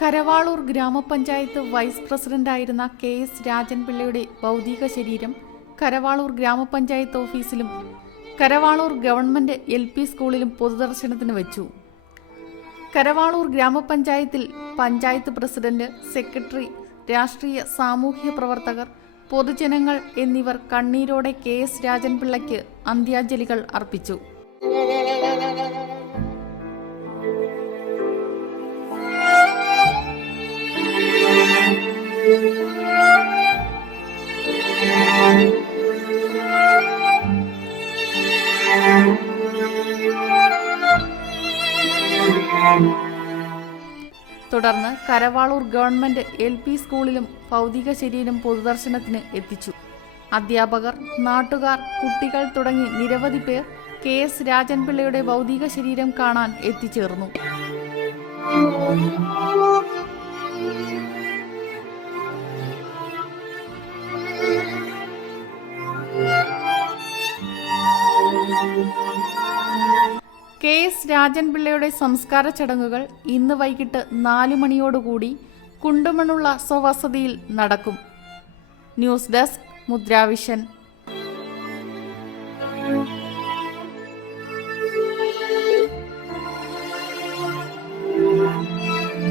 കരവാളൂർ ഗ്രാമപഞ്ചായത്ത് വൈസ് പ്രസിഡന്റായിരുന്ന K S രാജൻപിള്ളയുടെ ഭൗതിക ശരീരം കരവാളൂർ ഗ്രാമപഞ്ചായത്ത് ഓഫീസിലും കരവാളൂർ ഗവൺമെന്റ് എൽ പി സ്കൂളിലും പൊതുദർശനത്തിന് വെച്ചു. കരവാളൂർ ഗ്രാമപഞ്ചായത്തിൽ പഞ്ചായത്ത് പ്രസിഡന്റ് സെക്രട്ടറി രാഷ്ട്രീയ സാമൂഹ്യ പ്രവർത്തകർ പൊതുജനങ്ങൾ എന്നിവർ കണ്ണീരോടെ കെ എസ് രാജൻപിള്ളയ്ക്ക് അന്ത്യാഞ്ജലികൾ അർപ്പിച്ചു. തുടർന്ന് കരവാളൂർ ഗവൺമെന്റ് എൽ പി സ്കൂളിലും ഭൗതിക ശരീരം പൊതുദർശനത്തിന് എത്തിച്ചു. അധ്യാപകർ നാട്ടുകാർ കുട്ടികൾ തുടങ്ങി നിരവധി പേർ കെ എസ് രാജൻപിള്ളയുടെ ഭൗതിക ശരീരം കാണാൻ എത്തിച്ചേർന്നു. കെ എസ് രാജൻപിള്ളയുടെ സംസ്കാര ചടങ്ങുകൾ ഇന്ന് വൈകിട്ട് നാലു മണിയോടുകൂടി കുണ്ടുമണുള്ള സ്വവസതിയിൽ നടക്കും. News desk Mudra Vision.